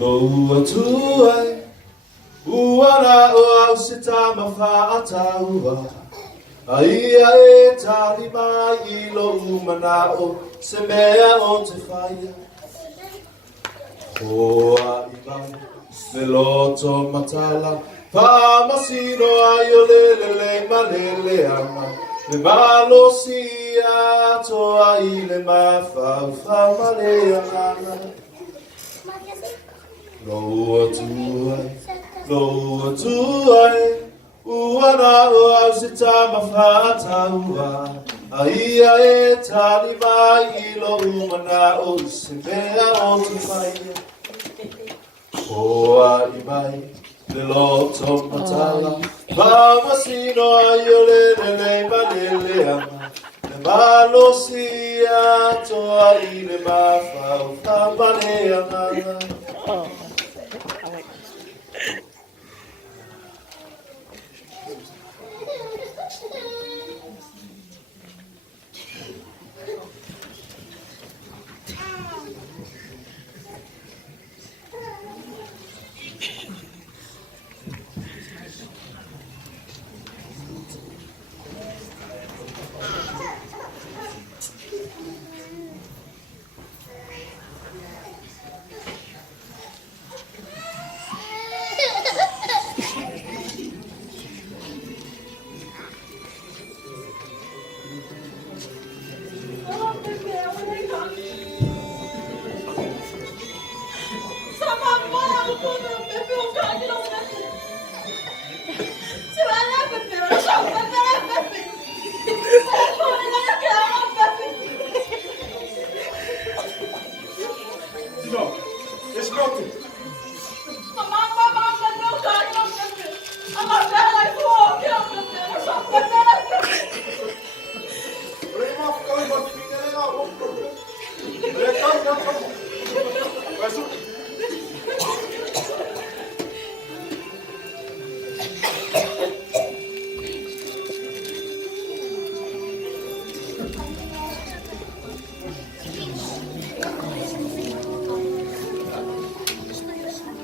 Loa tuai, uana o sita mawhaata ua. Aia e tali mai I lo umana o se mea o te whaia. Hoa I mai, le loto matala, Pamasino ai o le malele ama. Le malo si atoa I le mawhau male ana. Loa tuai, uana o au se tama whata ua. Aia e tali mai I lo umana o se mea o te whaia. Hoa I mai, le loto matala, Pamasino ai o le malele ama. Le malo si atoa I le mawhau male ana.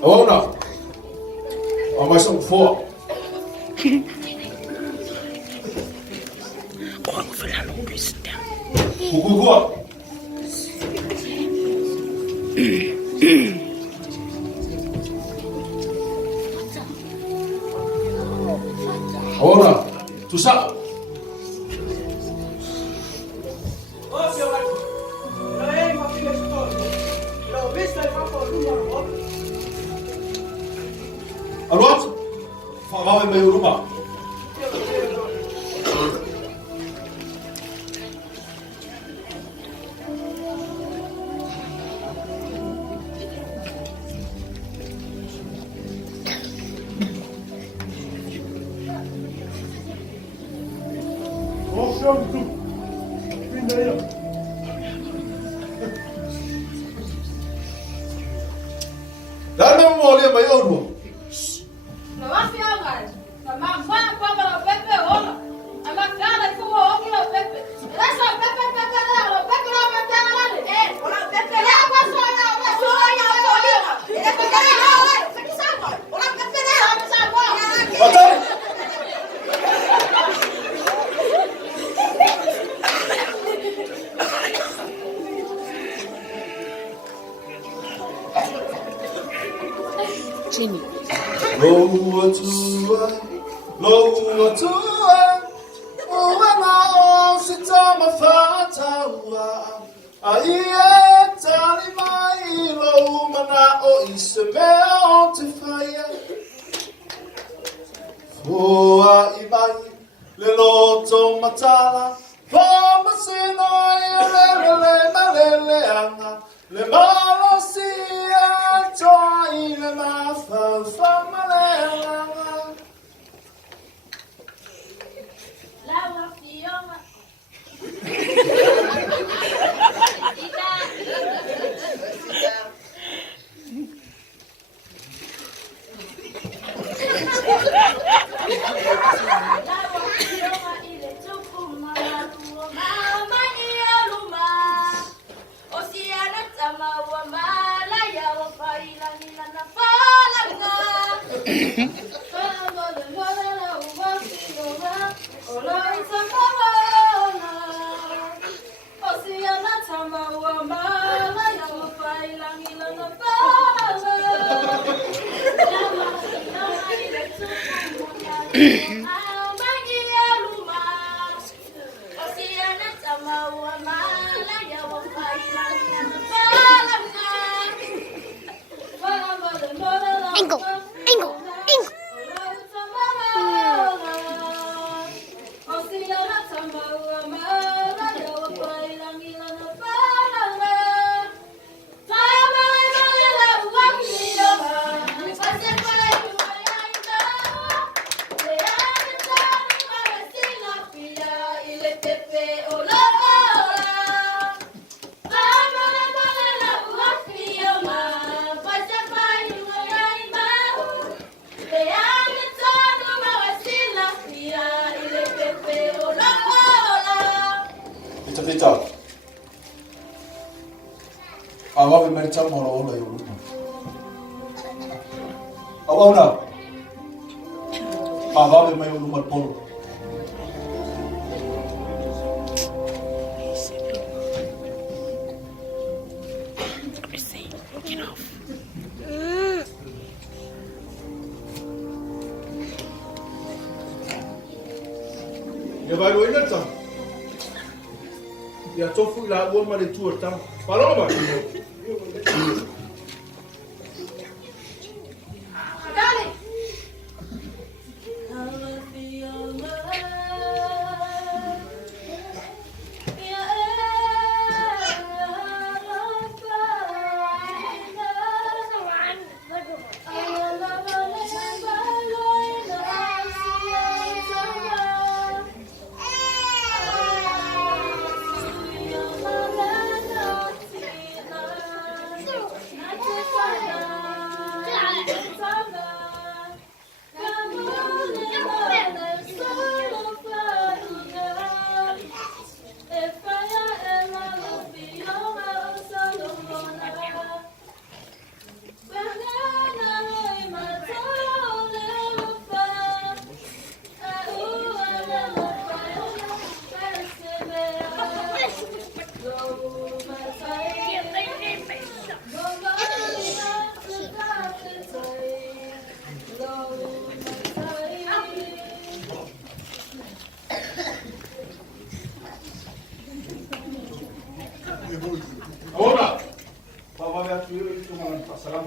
Oh no! Oh, my son, four. Ora, tu sa. Alot, fala mai rumah. Dá-me uma olhada aí, ô Jimmy. Loa tua, uana o se tama whata ua. Aia e tali mai lo umana o I se mea o te whaia. Hoa I mai, le loto matala, Pamasino ai o le malele anga. Le malo si atoa I le mawhau male anga. Laura Fiona. Ingo, Ingo, Ingo. Tita. Awa merita moro ola yo. Awa una. Awa me yo lumar polo. Get off. Ya vai lo inata. Ya tofu la buon male tu ta. Paloma. Ahora, vamos a ver a tu hijo y tu mamá. Salam.